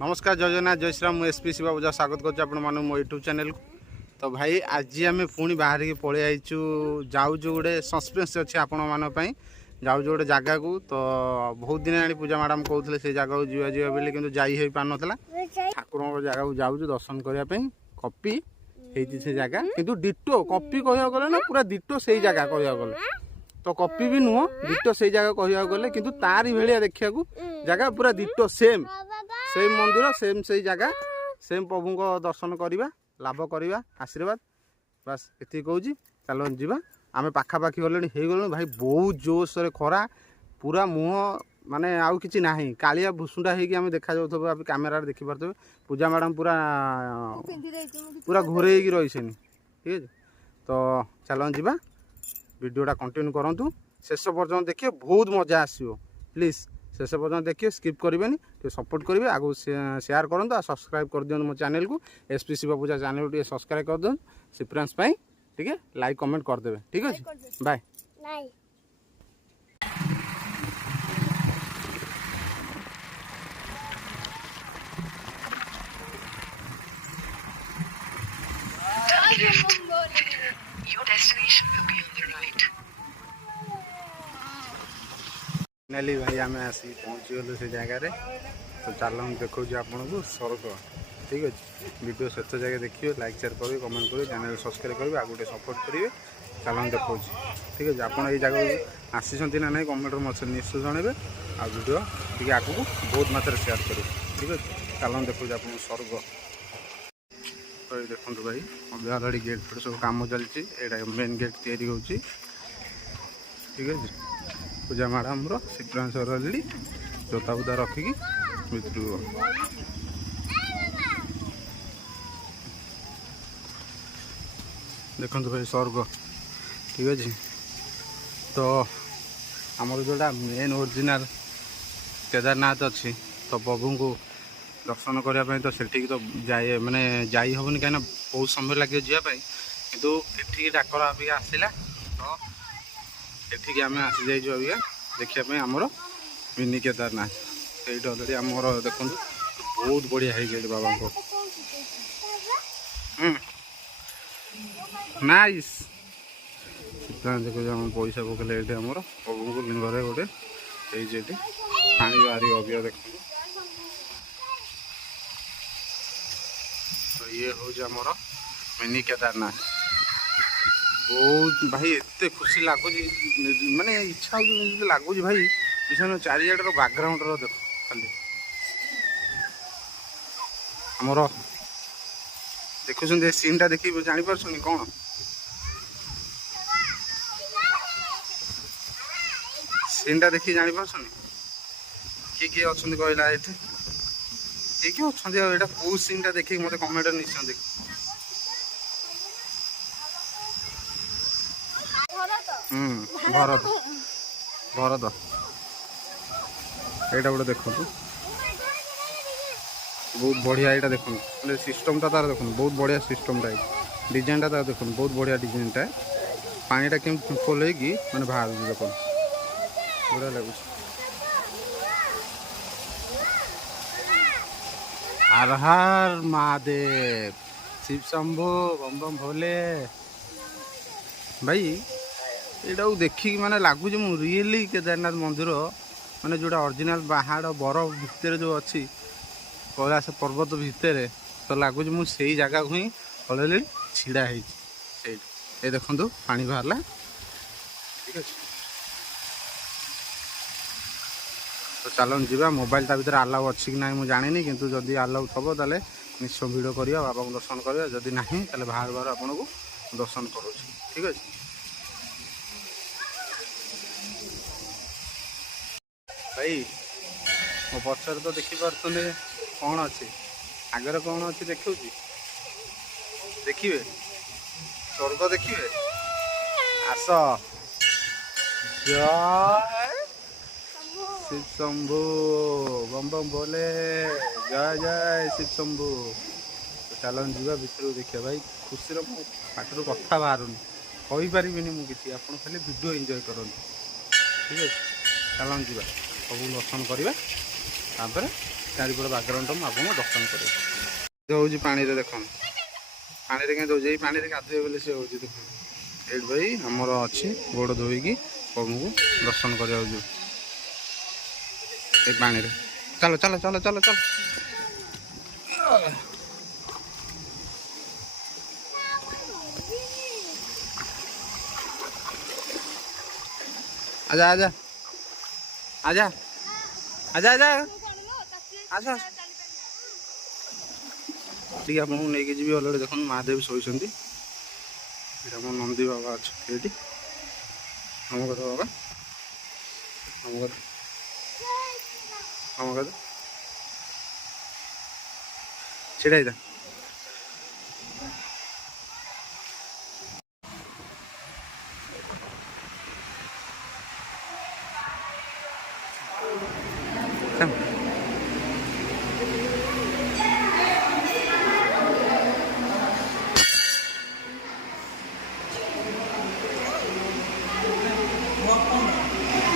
नमस्कार जय जगन्नाथ जय श्रीराम मु एसपी शिवा पूजा स्वागत करुँ आपण मान मो यूट्यूब चैनल को। तो भाई आज आम पुणी बाहर की पलि आईचु जाऊँ गोटे सस्पेन्स अच्छे आपण मानी जाऊँ गोटे जगह को। तो बहुत दिन आनी पूजा मैडम कहते से जगह को जीवा जीवा बोली कि जाई हो पार नाला ठाकुर जगह को जाऊँ दर्शन करने कपि से जगह किंतु डिटो कपि कह गले ना पूरा डिटो से जगह कह गले तो कपि भी नुह डिटो से जगह कह गले किंतु तारी भाया देखा जगह पूरा डिटो सेम सेम मंदिर सेम से जगह सेम प्रभु को दर्शन करवा लाभ करवा आशीर्वाद बस ये कहूँ। चलो जीवा आम पाखापाखि गले हो भाई बहुत जोश खरा पूरा मुह माने आउ कि ना कालिया भुसुंडा होगी देखा जाऊ कैमेरा देखिपे पूजा मैडम पूरा पूरा घोरे रही ठीक है। तो चलो जीवा वीडियोटा कंटिन्यू करूँ शेष पर्यटन देखिए बहुत मजा आसो प्लीज शेष पर्यटन देखिए स्किप करेंगे सपोर्ट करेंगे आगू शेयर करूँ और सब्सक्राइब कर दिखाँ मो चैनल को एसपी शिवा पूजा चैनल को सब्सक्राइब कर दिखाँ सिफ्रेंस ठीक है लाइक कमेंट करदे ठीक है bye. Your destination will be on the right. Finally भाई आम आसी पहुँची गलु से जगार। तो चलो हम देखो आपन को स्वर्ग ठीक अच्छे वीडियो शेष जगह देखिए लाइक शेयर करेंगे कमेंट करेंगे चैनल सब्सक्राइब करेंगे आगे गोटे सपोर्ट करेंगे। चलो हम देखो ठीक है आप जगह आसी ना ना कमेंट मत निश्चय जनइबे आ वीडियो टी आगे बहुत मात्रा शेयर करेंगे ठीक है। चलो हम देखो आप स्वर्ग तो ये देखो भाई अभी अलरेडी गेट फेट सब कम चलती मेन गेट तैयारी हो ठीक है। पूजा मैडम सिक्वेंस अलरेडी जोता बुता रखिकी भितर देखो भाई स्वर्ग ठीक अच्छे। तो आमर जोड़ा मेन ओरिजिनल केदारनाथ अच्छी तो प्रभु को दर्शन करने तो सेठी तो जाए माने जाई हेनी कहीं बहुत समय लगे जावाई कितु ये डाकर अबिका आसला तो ये आम आसी जाइए अबिका देखापी आमर मिनी केदारनाथ से अलरेडी आमर देखो बहुत बढ़िया है बाबा को नाइस देखो आम पैसा पकड़े ये आमर प्रभु को लिंगरे गोटे ये पानी बाहरी अबिका देखो तो ये हूँ आमर मिनी केदारनाथ बहुत भाई एत खुशी लगुच माने इच्छा हो लगुच भाई विषय चारिआडर बैकग्राउंड देख खाली आमर देखुं सीन टा देखिए जापर कौन सीन टा देखिए जापर किए किए अच्छा कहला ये किए किए अच्छा यहाँ कौ सीन टा देखिए मत कमेंट निश्चय देख भरत भरत यहाँ गोटे देखो बहुत बढ़िया यहाँ देखो सिस्टम तार देखो बहुत बढ़िया सिस्टम डिजाइन तार देखो बहुत बढ़िया डिजाइन टा पानीटा केम फुल होगी मैंने बाहर देखो बढ़िया लगुच। हर हर महादेव शिव शंभु बम बम भोले भाई यहाँ देखिक माने लगुच मु रियली केदारनाथ मंदिर माने जोड़ा ओरिजिनल पहाड़ बरफ भितर जो अच्छी कैलाश पर्वत भितर तो लगुच मुझे जगह को ही अलरेडी छिड़ा ये देखो पानी बाहरला ठीक है। तो चलो जीवा मोबाइल ता भीतर आलाउ अच्छी कि ना मुझे जानी किंतु जदि आलाउ थब ताले निश्चय वीडियो करिया बाबा को दर्शन करिया जदि नहीं ताले बाहर बाहर आपन को दर्शन करूँ ठीक है। भाई मो पचर तो देखिपे कौन अच्छे आगर कौन अच्छे देखा देखिए स्वर्ग देखिए आस जय शिव शंभु बम बम बोले जय जय शिव शंभु। तो चलो जीवा भितर देखिए भाई खुशी मो पाटर कथा बाहर कहीपरि मुझे आप खाली वीडियो एंजॉय करूँ ठीक है। चलो जीवा सब दर्शन करवा ଚାରିପଟ ବ୍ୟାକଗ୍ରାଉଣ୍ଡ ମୁଁ ଆପଣଙ୍କୁ ଦର୍ଶନ କରିବି। ହେଉଛି ପାଣିରେ ଦେଖନ୍ତୁ, ପାଣିରେ କେମିତି ହେଉଛି, ଏଇ ପାଣିରେ ଗାଧୋଇବେ ବୋଲି ସେ ହେଉଛି ଦେଖନ୍ତୁ। ଏଇଠି ଭାଇ ଆମର ଅଛି ଗୋଡ଼ ଧୋଇକି ପ୍ରଭୁଙ୍କୁ ଦର୍ଶନ କରିବାକୁ ଯିବୁ ଏଇ ପାଣିରେ। ଚାଲ ଚାଲ ଚାଲ ଚାଲ ଚାଲ। आजा आजा आजा आजा आजा आस ठीक है आपको नहीं जी अलरेडी देखो महादेव शोती ये मो नंदी बाबा अच्छा ये हम कथ बाबा हम कथ हम कथ छिड़ा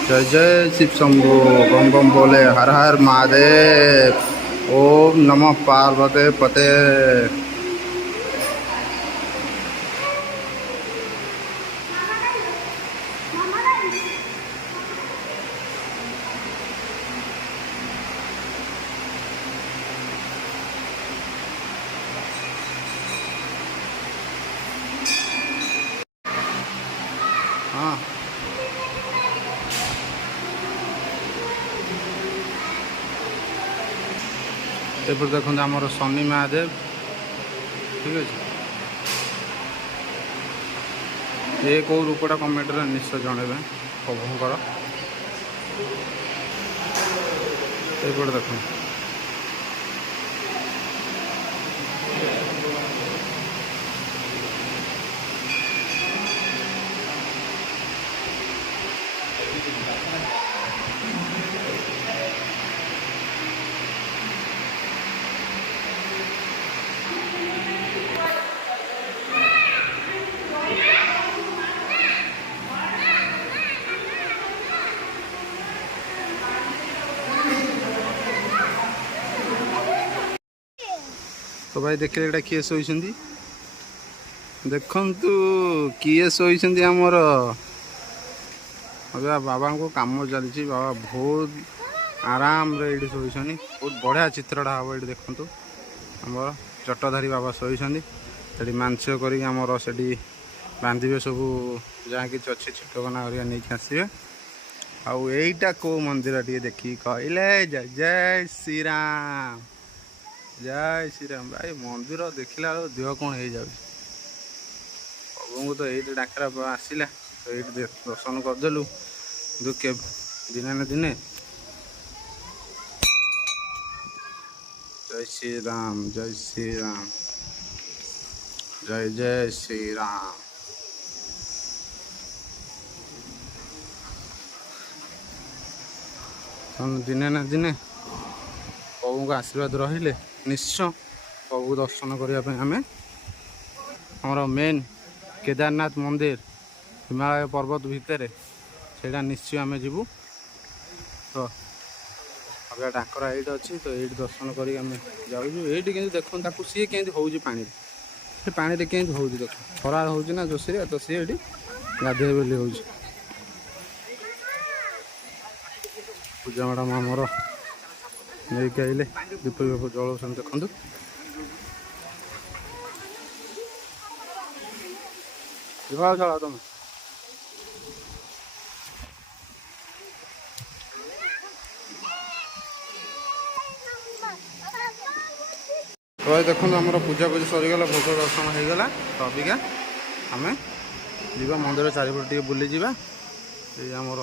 जय जय शिव शंभु बम बम बोले हर हर महादेव ओम नमः पार्वते पते। हाँ एपट देखो आमर शनि महादेव ठीक अच्छे ये कौ रूपटा कमेंट निश्चय जनइबे प्रभुंकर एपट देखो तो भाई देखिए एटा किए शोइछंती देखंतु किए शोइछंती हमर अबे बाबा को काम चलछि बाबा बहुत आराम रे एठी शोइछनी बहुत बढ़िया चित्रटा हबो एठी देखंतु हमर जटाधारी बाबा शोइछंती एठी मानसिक करी हमर सेठी बांधिबे सब जहाँ कि अच्छे छिटकना हरिया नहीं आसवे आउ एटा को मंदिर टी देखी कहले जय जय श्री राम जय श्री राम भाई मंदिर देखला देह कौन हो जाए प्रभु को तो ये डाकरा आसला तो ये दर्शन करदेलु दुखे दिने न दिने जय श्री राम जय श्री राम जय जय श्री राम। दिने न दिने प्रभु को आशीर्वाद रहिले निश्चय प्रभु दर्शन करने आम आमर मेन केदारनाथ मंदिर हिमालय पर्वत भितर से निश्चय आम जीवु तो अब डाकरा ये अच्छी तो ये दर्शन कर जाऊँ ये देखो सी के पानी से पानी के देख खरा हो जोशिया तो सी गाधे बोली हो पूजा मैडम आमर नहीं आइले दीप जलाऊँ देखु चला तुम तो देखो आमर पूजा पूजा सरीगला भोग दर्शन हो गला तो अबिका आम जा मंदिर चारिपट टे बुली जा आमर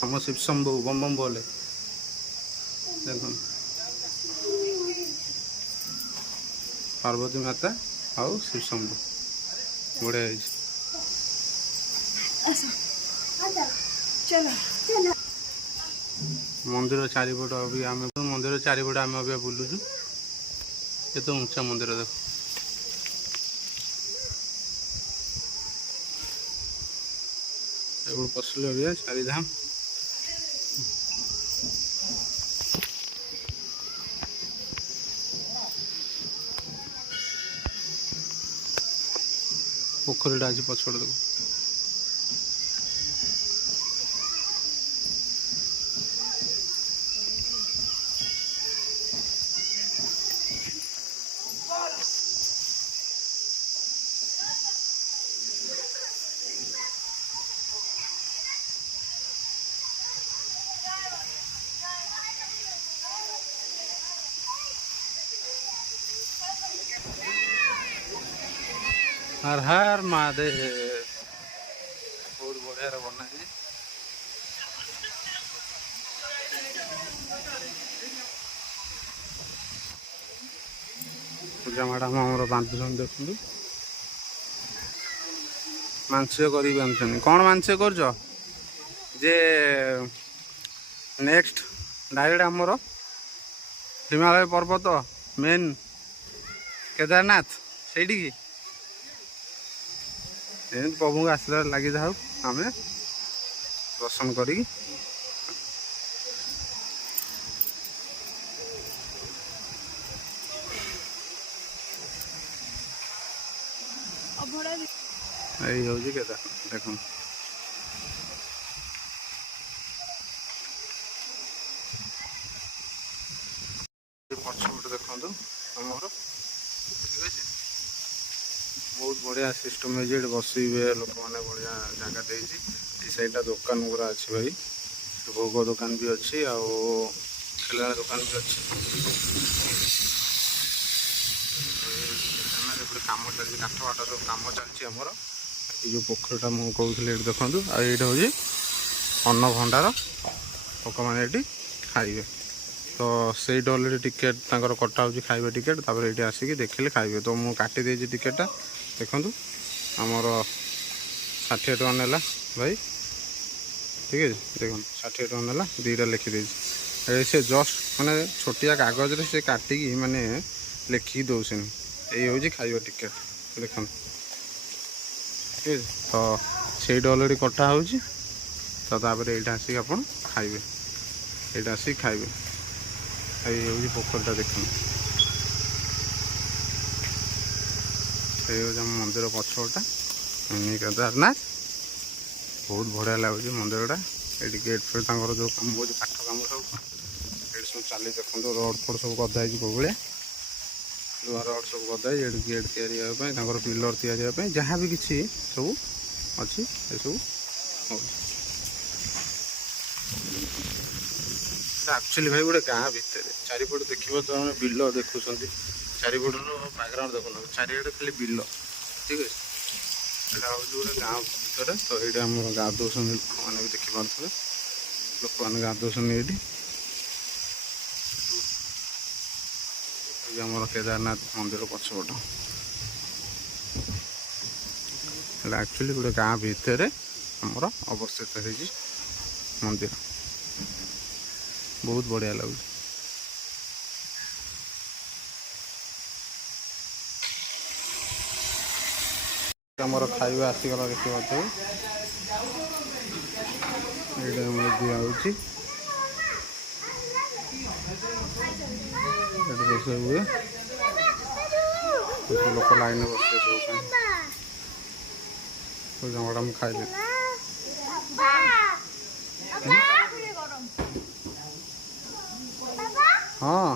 हम शिव शंभु बम बम बोले देख पार्वती माता आउ शिव शंभु बढ़िया मंदिर चारिपट अभी आम मंदिर चारिपट आम अभी बुलुचु ये तो ऊंचा मंदिर देख पशु अभी चारिधाम ପୋଖରୀଟା ଅଛି ପଛପଟେ ଦେଖ। हर हर महादेव बहुत बढ़िया बना है। पूजा मैडम आमर बांधुन देखु मानसिक कर कौन मानसिक कर जे नेक्स्ट डायरेक्ट आमर हिमालय पर्वत मेन केदारनाथ से प्रभु आशीर्वाद लगी था आम दर्शन करी यही हूँ केदार देख पछपटे देखु आमर ठीक अच्छे बहुत बढ़िया सिस्टम है बसवे लोक मैंने बढ़िया जगह दे सहीटा दुकान गुरा अच्छी भाई भोग दुकान भी अच्छी आ खेला दुकान भी अच्छी कम चलती काठ फाट सब कम चलती आमर ये जो पोखरीटा मुझे कहूँ देखु आईटा हूँ अन्न भंडार लोक मैंने ये खाइबे तो सहीटा अलरेडी टिकेट तांकर कटा हो खाइबे टिकेट तापर ये आसिक देखिले खाइबे तो मुझे काटी देती टिकेटा देखु आमर 60 टका नेला भाई ठीक है देख 60 टका नेला दुईटा लिखिदे से जस्ट माने छोटिया कागज रे से काटिकी माने लिखिकी दौसन ये हूँ खाइबा टिकेट देख ठीक है तो सहीटा अलरेडी कटा हो तो तापर ये आसिक आप खाइबे ये आसिक खाइबे ये हूँ पोखरीटा देख ये हूँ मंदिर पछपटा मिनी केदारनाथ बहुत बढ़िया लगुच मंदिरटा ये गेट फेट तर जो कम हो काठ कम सब ये सब चली देखो रोड फोड सब गदा भाया लुहा रड सब गदा ये गेट या पिलर या जहाँ भी किसी सब अच्छी ये सब एक्चुअली भाई गोटे गाँ भितर चारिपट देखिए तो बिल देखुं चारिपट बैकग्राउंड देखुन चारिपटे खाली बिल ठीक है यहाँ हूँ गोटे गाँ भितर तो ये आम गाधौन लोक मैंने भी देखिपे लोक मैंने गाधौन ये आमर केदारनाथ मंदिर पछपट एक्चुअली गोटे गाँ भितर आमर अवस्थित है मंदिर बहुत बढ़िया लगे आमर खाଇବା आसीगला देखिए ये दिखाई रोषे हुए लोक लाइन बसते सब मैडम खाइले हाँ